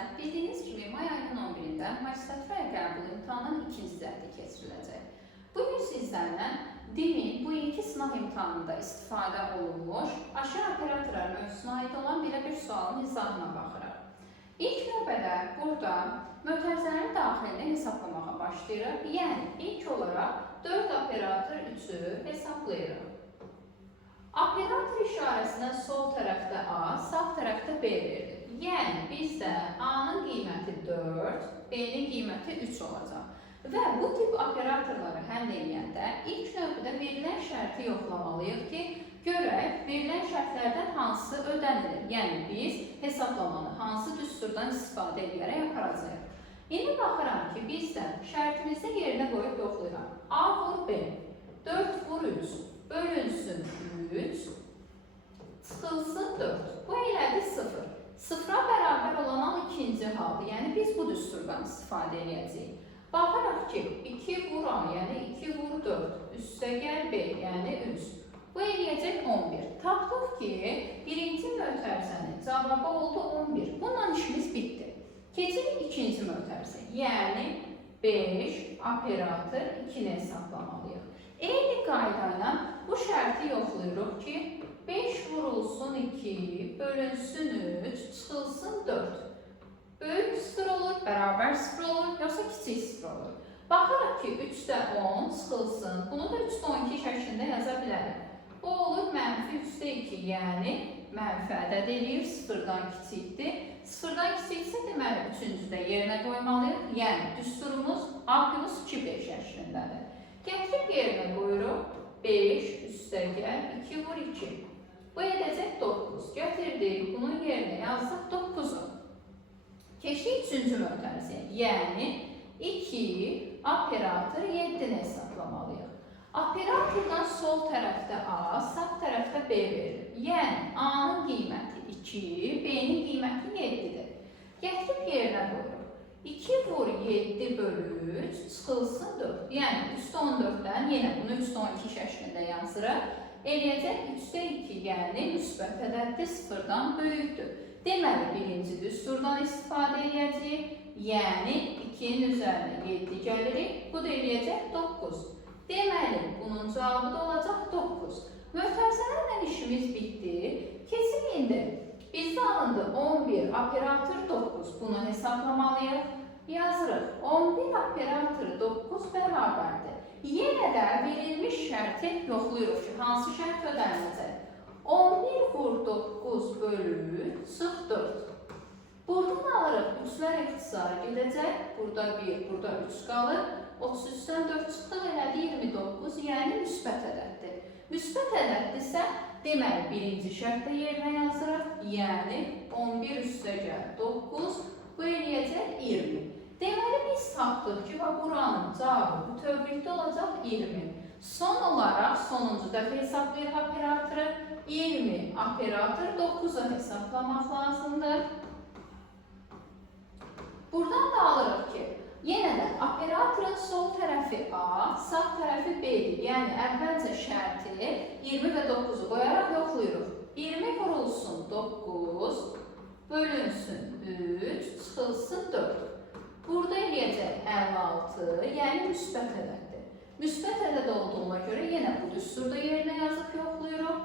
Arkadaşlar, bildiğiniz gibi may ayının 11'ində magistraturaya qəbul imtahanının ikinci cəhdi keçiriləcək. Bugün sizlərlə dilin bu ilki sınav imtahanında istifadə olunmuş aşağı operatorlar mövzusuna aid olan belə bir sualın izahına baxırıq. İlk növbədə burada mötərizələrin daxilini hesablamağa başlayırıq. Yəni, ilk olaraq 4 operator 3'ü hesablayırıq. Operator işarəsindən sol tərəfdə A, sağ tərəfdə B verilir. Yəni, bizdə A-nın qiyməti 4, B-nin qiyməti 3 olacaq. Və bu tip operatorları həll edəndə ilk növbədə verilən şərti yoxlamalıyıq ki, görək verilən şərtlərdən hansı ödənilir. Yəni, biz hesablamanı hansı düsturdan istifadə edərək aparacağıq. İndi baxıram ki, bizdə şərtimizdə yerinə qoyub yoxlayıram. A vur B, 4 vur 3, bölünsün 3, çıxılsın 4. Bu elədi 0. Sıfıra bərabər olan ikinci haldır. Yəni, biz bu düsturdan istifadə edəcəyik. Baxırıq ki, 2 vur A, yəni 2 vur 4, üstə gəl B, yəni 3. Bu eləyəcək 11. Tapdıq ki, birinci mötərizənin cavabı oldu 11. Bununla işimiz bitdi. Keçirik ikinci mötərizə. Yəni, 5 operator 2-ni hesablamalıyıq. Eyni qaydayla bu şərti yoxlayırıq ki, 5 vurulsun 2, bölünsün 3, çıxılsın 4. Böyük 0 olur, bərabər 0 olur, yoxsa kiçik 0 olur. Baxırıq ki, 3-də 10 çıxılsın. Bunu da 3-də 12 şəklində yaza bilərik. Bu olur mənfi 3-də 2, yəni mənfi ədəd eləyir, 0-dan kiçikdir. 0-dan kiçiksə deməli 3-cüdə yerinə qoymalıyıq. Yəni, düsturumuz A plus 2B şəklindədir. Gətirib yerinə qoyuruq. 5 üstə gəl, 2 vur 2. Bu edəcək 9. Gətirdik, bunun yerinə yazdıq 9-u. Keçdik 3-cü mötərizəyə. Yəni, 2 operator 7-ni hesablamalıyıq. Operatordan sol tərəfdə A, sağ tərəfdə B verilir. Yəni, A-nın qiyməti 2, B-nin qiyməti 7-dir. Gətirib yerinə qoyuruq. 2 vur 7 bölü 3, çıxılsın 4. Yəni, üstə 14-dən, yenə bunu 3-də 12 şəklində yazırıq. Eləyəcək 3-də 2, yəni müsbət ədəddir, 0-dan böyükdür. Deməli, birinci düsturdan istifadə edəcəyik. Yəni, 2-nin üzərinə 7 gəlirik. Bu da eləyəcək 9. Deməli, bunun cavabı da olacaq 9. Mötərizələrlə işimiz bitdi. Keçin indi. Bizdə alındı 11 operator 9. Bunu hesablamalıyıq. Yazırıq. 11 operator 9 bərabərdir. Yenə də verilmiş şərti yoxlayırıq ki, hansı şərt ödəniləcək? 11 vur 9 bölü çıx 4. Buradan alırıq, 3-lər ixtisara gedəcək. Burada 1, burada 3 qalır. 33-dən 4 çıxdıq, elədi 29, yəni müsbət ədəddir. Müsbət ədəddirsə, deməli, birinci şərtdə yerinə yazırıq. Yəni, 11 üstə gəl 9, bu eləyəcək 20. Deməli, biz tapdıq ki, buranın cavabı bu tövbrikdə olacaq 20. Son olaraq, sonuncu dəfə hesablayırıq operatoru. 20 operator 9-u hesablamaq lazımdır. Buradan da alırıq ki, yenə də operatorun sol tərəfi A, sağ tərəfi B-dir. Yəni, əvvəlcə şərti 20 və 9-u qoyaraq yoxlayırıq. 20 vurulsun 9, bölünsün 3, çıxılsın 4. Burada eləyəcək 56, yəni müsbət ədəddir. Müsbət ədəd olduğuna görə yenə bu düsturda yerinə yazıb yoxlayırıq.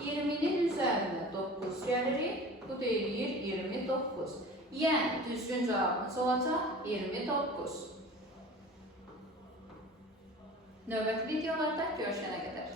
20-nin üzərinə 9 gəlirik, bu da eləyir 29. Yəni, düzgün cavabımız olacaq 29. Növbəti videolarda görüşənə qədər.